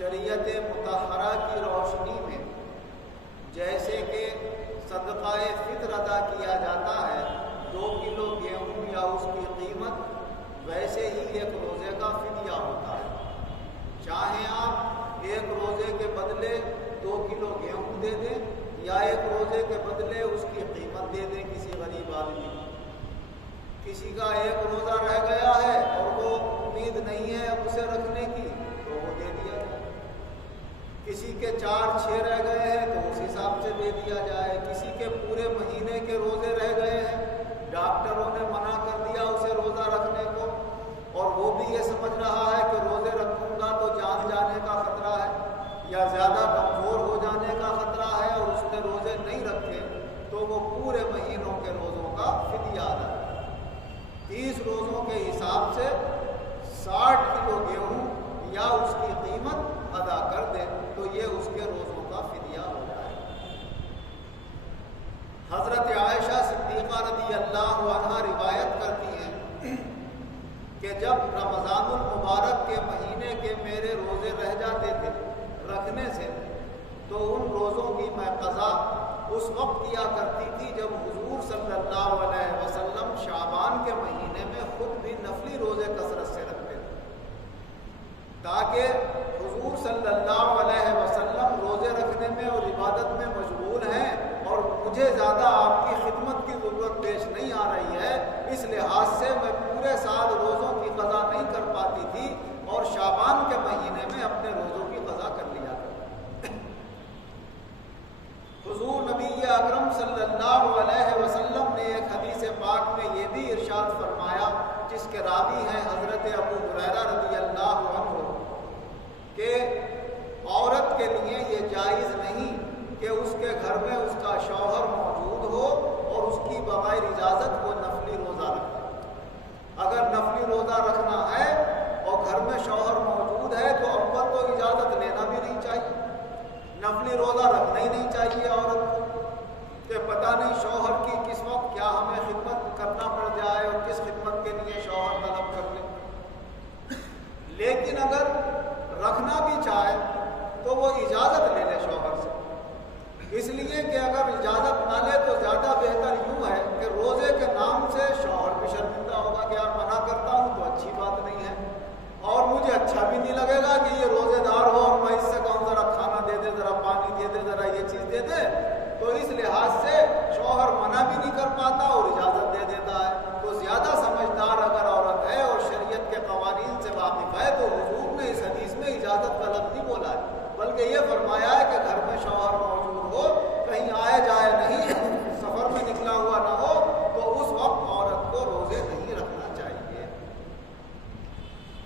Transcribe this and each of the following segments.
شریعت مطہرہ کی روشنی میں جیسے کہ صدقہ فطر ادا کیا جاتا ہے 2 کلو گیہوں یا اس کی قیمت، ویسے ہی ایک روزے کا فدیہ ہوتا ہے۔ چاہے آپ ایک روزے کے بدلے 2 کلو گیہوں دے دیں یا ایک روزے کے بدلے اس کی قیمت دے دیں کسی غریب آدمی کو۔ کسی کا ایک روزہ رہ گیا ہے اور وہ امید نہیں ہے اسے رکھنے کی تو وہ دے دیا جائے، کسی کے 4-6 رہ گئے ہیں تو اس حساب سے دے دیا جائے، کسی کے پورے مہینے کے روزے رہ گئے ہیں، ڈاکٹروں نے منع کر دیا اسے روزہ رکھنے کو اور وہ بھی یہ سمجھ رہا ہے کہ روزے رکھوں گا تو جان جانے کا خطرہ ہے یا زیادہ کمزور ہو جانے کا خطرہ ہے، اور اس نے روزے نہیں رکھے تو وہ پورے مہینوں کے روزوں کا فدیہ ادا کرے۔ 30 روزوں کے حساب سے 60 کلو گیہوں یا اس کی قیمت ادا کر دے تو یہ اس کے روزوں کا فدیہ ہو جائے۔ حضرت عائشہ صدیقہ رضی اللہ عنہا روایت کرتی ہیں کہ جب رمضان المبارک کے مہینے کے میرے روزے رہ جاتے تھے رکھنے سے تو ان روزوں کی میں قضا اس وقت کیا کرتی تھی جب حضور صلی اللہ علیہ وسلم شعبان کے مہینے میں خود بھی نفلی روزے کثرت سے رکھتے تھے، تاکہ حضور صلی اللہ علیہ وسلم روزے رکھنے میں اور عبادت میں مشغول ہیں اور مجھے زیادہ آپ کی خدمت کی ضرورت پیش نہیں آ رہی ہے، اس لحاظ سے میں پورے سال روزوں کی قضا نہیں کر پاتی تھی اور شعبان کے مہینے میں اپنے روزوں کی قضا کر لیا کرتی۔ حضور نبی اکرم صلی اللہ علیہ وسلم نے ایک حدیث پاک میں یہ بھی ارشاد فرمایا جس کے راوی ہیں حضرت ابو ہریرہ رضی اللہ عنہ کہ عورت کے لیے یہ جائز نہیں کہ اس کے گھر میں اس کا شوہر موجود ہو اور اس کی بغیر اجازت وہ نفلی روزہ رکھے۔ اگر نفلی روزہ رکھنا ہے اور گھر میں شوہر موجود ہے تو اول تو اجازت لینا بھی نہیں چاہیے، نفلی روزہ رکھنا ہی نہیں چاہیے عورت کو کہ پتہ نہیں شوہر کی کس وقت کیا ہمیں خدمت کرنا پڑ جائے اور کس خدمت کے لیے شوہر طلب کر لے۔ لیکن اگر رکھنا بھی چاہے تو وہ اجازت لے لے شوہر سے، اس لیے کہ اگر اجازت نہ لے تو زیادہ بہتر یوں ہے کہ روزے کے نام سے شوہر بھی شرمندہ ہوگا کہ آپ منع کرتا ہوں تو اچھی بات نہیں ہے، اور مجھے اچھا بھی نہیں لگے گا کہ یہ روزے دار ہو اور میں اس سے کہوں ذرا کھانا دے دے، ذرا پانی دے دے، ذرا یہ چیز دے دے، تو اس لحاظ سے شوہر منع بھی نہیں کر پاتا اور اجازت دے دیتا ہے۔ تو زیادہ سمجھدار اگر عورت ہے اور شریعت کے قوانین سے واقف ہے تو حضور نے اس حدیث میں اجازت کا لفظ نہیں بولا ہے، بلکہ یہ فرمایا ہے کہ گھر میں شوہر موجود ہو، کہیں آئے جائے نہیں، سفر میں نکلا ہوا نہ ہو تو اس وقت عورت کو روزے نہیں رکھنا چاہیے۔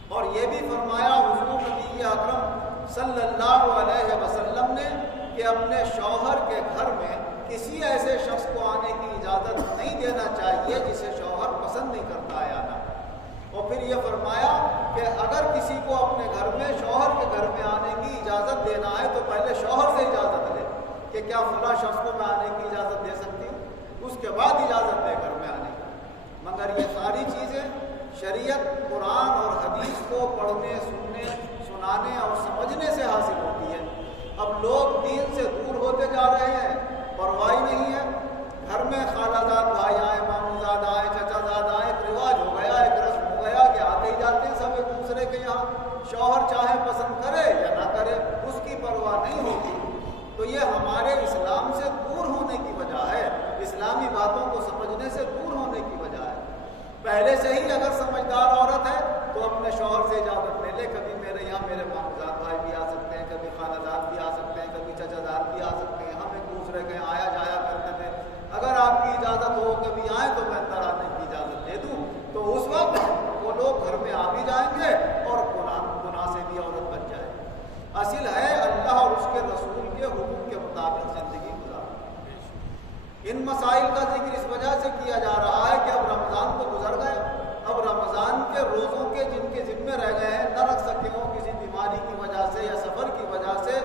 اور یہ بھی فرمایا حضور نبی اکرم صلی اللہ علیہ وسلم نے کہ اپنے شوہر کے گھر میں کسی ایسے شخص کو آنے کی اجازت نہیں دینا چاہیے جسے شوہر پسند نہیں کرتا ہے آنا۔ اور پھر یہ فرمایا کہ اگر کسی کو اپنے گھر میں شوہر کے گھر میں آنے کی اجازت دینا ہے تو پہلے شوہر سے اجازت لے کہ کیا فلاں شخص کو میں آنے کی اجازت دے سکتی ہوں، اس کے بعد اجازت دے گھر میں آنے کی۔ مگر یہ ساری چیزیں شریعت قرآن اور حدیث کو پڑھنے، سننے، سنانے اور سمجھنے سے حاصل ہوتی ہے۔ اب لوگ دین سے دور ہوتے جا رہے ہیں، پرواہ نہیں ہے، گھر میں خالہ زاد بھائی آئے، مامو زاد آئے، چچا زاد آئے، ایک رواج ہو گیا، ایک رسم ہو گیا کہ آتے ہی جاتے ہیں سب ایک دوسرے کے یہاں، شوہر چاہے پسند کرے یا نہ کرے اس کی پرواہ نہیں ہوتی۔ تو یہ ہمارے اسلام سے دور ہونے کی وجہ ہے، اسلامی باتوں کو سمجھنے سے دور ہونے کی وجہ ہے۔ پہلے سے ہی اگر سمجھدار عورت ہے تو اپنے شوہر سے اجازت لے لے، کبھی میرے یہاں میرے ماموزاد بھائی بھی آ سکتے ہیں، کبھی خالہ زاد بھی آ سکتے ہیں، کبھی چچا زاد بھی آ سکتے ہیں، ہم ایک دوسرے کے آیا جایا کرتے تھے، اگر آپ کی اجازت ہو کبھی آئیں تو میں اندر آنے کی اجازت دے دوں، تو اس وقت وہ لوگ گھر میں آ بھی جائیں گے اور گناہ سے بھی عورت بچ جائے گی۔ اصل ہے اللہ اور اس کے رسول کے حکم کے مطابق زندگی گزارنا۔ ان مسائل کا ذکر اس وجہ سے کیا جا رہا ہے کہ اب رمضان تو گزر گئے، اب رمضان کے روزوں کے جن کے ذمے رہ گئے ہیں نہ رکھ سکے ہوں کسی بیماری کی وجہ سے یا سفر کی وجہ سے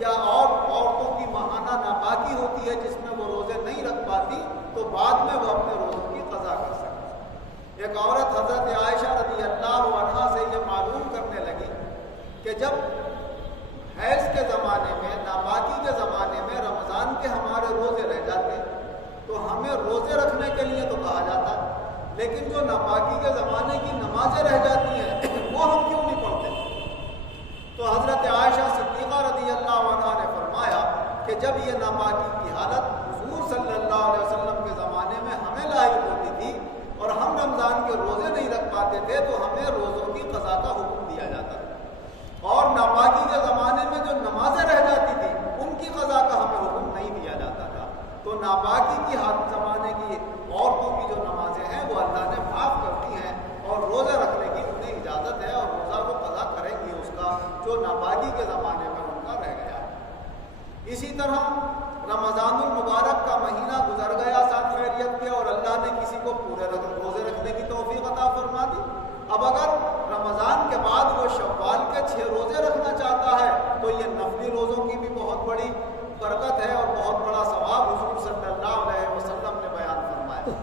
یا اور عورتوں کی ماہانہ ناپاکی ہوتی ہے جس میں وہ روزے نہیں رکھ پاتی، تو بعد میں وہ اپنے روزوں کی قضا کر سکتی۔ ایک عورت حضرت عائشہ رضی اللہ عنہا سے یہ معلوم کرنے لگی کہ جب لیکن جو ناپاکی کے زمانے کی نمازیں رہ جاتی ہیں وہ ہم کیوں نہیں پڑھتے؟ تو حضرت عائشہ صدیقہ رضی اللہ عنہا نے فرمایا کہ جب یہ ناپاکی کی حالت حضور صلی اللہ علیہ وسلم کے زمانے میں ہمیں لاحق ہوتی تھی اور ہم رمضان کے روزے نہیں رکھ پاتے تھے تو ہمیں روزوں کی قضا کا حکم دیا جاتا تھا، اور ناپاکی کے زمانے میں جو نمازیں رہ جاتی تھیں ان کی قضا کا ہمیں حکم نہیں دیا جاتا تھا۔ تو ناپاکی کی زمانے کی عورتوں کی جو نمازیں ہیں وہ اللہ نے معاف کر دی ہیں اور روزے رکھنے کی انہیں اجازت ہے، اور روزہ وہ قضا کریں گی اس کا جو ناپاکی کے زمانے میں ان کا رہ گیا۔ اسی طرح رمضان المبارک کا مہینہ گزر گیا ساتھ خیریت کے، اور اللہ نے کسی کو پورے روزے رکھنے کی توفیق عطا فرما دی۔ اب اگر رمضان کے بعد وہ شوال کے 6 روزے رکھنا چاہتا ہے تو یہ نفلی روزوں کی بھی بہت بڑی برکت ہے اور بہت بڑا ثواب حضور صلی اللہ علیہ وسلم نے بیان فرمایا۔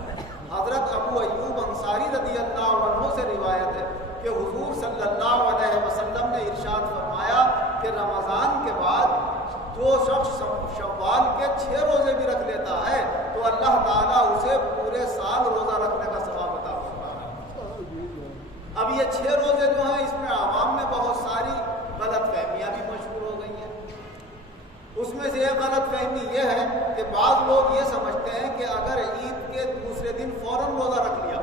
حضرت ابو ایوب انصاری رضی اللہ عنہ سے روایت ہے کہ حضور صلی اللہ علیہ وسلم نے ارشاد فرمایا کہ رمضان کے بعد جو شخص شوال کے 6 روزے بھی رکھ لیتا ہے تو اللہ تعالیٰ اسے پورے سال روزہ رکھنے کا ثواب عطا فرماتا ہے۔ اب یہ 6 روزے جو ہیں اس میں عوام میں بہت ساری غلط فہمیاں بھی مشہور ہو گئی ہیں۔ اس میں سے ایک غلط فہمی یہ ہے کہ بعض لوگ یہ سمجھتے ہیں کہ اگر عید کے دوسرے دن فوراً روزہ رکھ لیا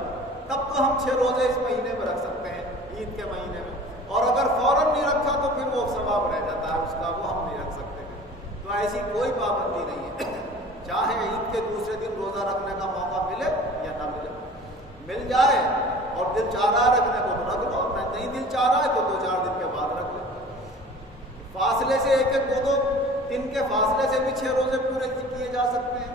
تب تو ہم 6 روزے اس مہینے میں رکھ سکتے ہیں، عید کے مہینے میں، اور اگر فوراً نہیں رکھا تو پھر وہ ثواب رہ جاتا ہے اس کا، وہ ہم نہیں رکھ سکتے۔ تو ایسی کوئی پابندی نہیں ہے، چاہے عید کے دوسرے دن روزہ رکھنے کا موقع ملے یا نہ ملے، مل جائے اور دل چاہ رہا ہے رکھنے کو تو رکھ لو، نہیں دل چاہ رہا ہے تو 2-4 دن کے بعد رکھ لو۔ فاصلے سے 1-2 دن کے فاصلے سے بھی 6 روزے پورے کیے جا سکتے ہیں،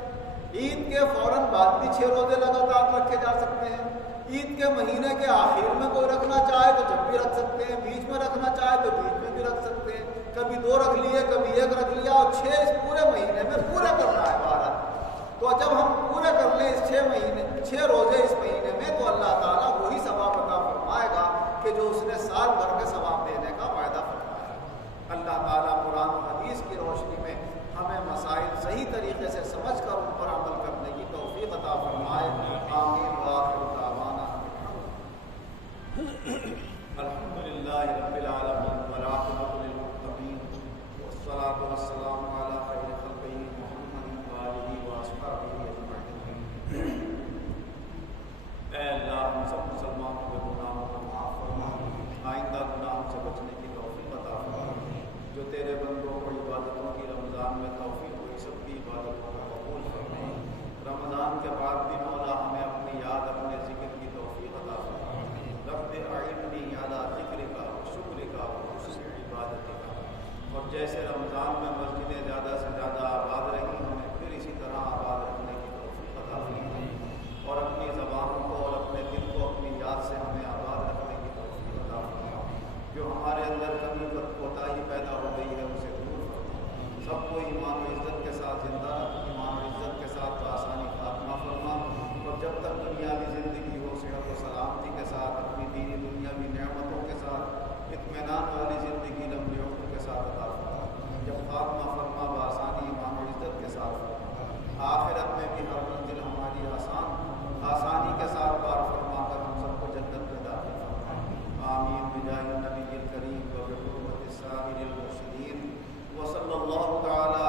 عید کے فوراً بعد بھی 6 روزے لگاتار رکھے جا سکتے ہیں، عید کے مہینے کے آخر میں کوئی رکھنا چاہے تو جب بھی رکھ سکتے ہیں، بیچ میں رکھنا چاہے تو بیچ میں بھی رکھ سکتے ہیں، کبھی 2 رکھ لیے کبھی 1 رکھ لیا، اور 6 اس پورے مہینے میں پورا کرنا ہے 12۔ تو جب ہم پورے کر لیں اس 6 روزے اس مہینے میں تو اللہ تعالیٰ وہی ثواب عطا فرمائے گا کہ جو اس نے سال بھر کے ثواب دینے کا وعدہ فرمایا ہے۔ اللہ تعالیٰ قرآن و حدیث کی روشنی میں ہمیں مسائل صحیح طریقے سے سمجھ کر ان پر عمل کرنے کی توفیق عطا فرمائے۔ آمین وآخر دعوانا الحمدللہ رب العالمین والعاقبۃ للمتقین والصلاۃ والسلام علی خیر خلقہ محمد وآلہ وأصحابہ اجمعین۔ اے اللہ ہم سب مسلمانوں کے گناہوں کو معاف فرما، آئندہ گناہوں سے بچنے کی توفیق عطا فرما، جو تیرے بندوں کو عبادتوں کی رمضان میں توفیق ہوئی سب کی عبادتوں کو قبول فرما۔ رمضان کے بعد بھی مولا ہمیں اپنی یاد اپنے ذکر کی توفیق عطا فرما۔ رب اعنی علی ذکرک و شکرک و حسن عبادتک۔ اور جیسے رمضان میں مسجدیں زیادہ سے زیادہ آباد رہیں ہمیں پھر اسی طرح آباد رکھنے کی توفیق عطا فرما، اور اپنی زبانوں کو اور اپنے دل کو اپنی یاد سے ہمیں آباد رکھنے کی توفیق عطا فرما۔ جو ہمارے اندر کمی کوتاہی پیدا ہو گئی ہے اسے دور فرما، سب کو ایمان و عزت کے ساتھ زندہ رکھ، ایمان و عزت کے ساتھ بآسانی خاتمہ فرما، اور جب تک دنیاوی زندگی ہو صحت و سلامتی کے ساتھ، اپنی دینی دنیاوی نعمتوں کے ساتھ، اطمینان والی زندگی لمبی عمر کے ساتھ عطا فرما، جب خاتمہ فرما بآسانی ایمان و عزت کے ساتھ فرما، آخرت میں بھی ہر منزل ہماری آسانی کے ساتھ پار فرما کر ہم سب کو جنت میں داخل فرما۔ آمین بجاہ النبی الکریم و بحرمت السائر المرسلین، وصلی اللہ تعالی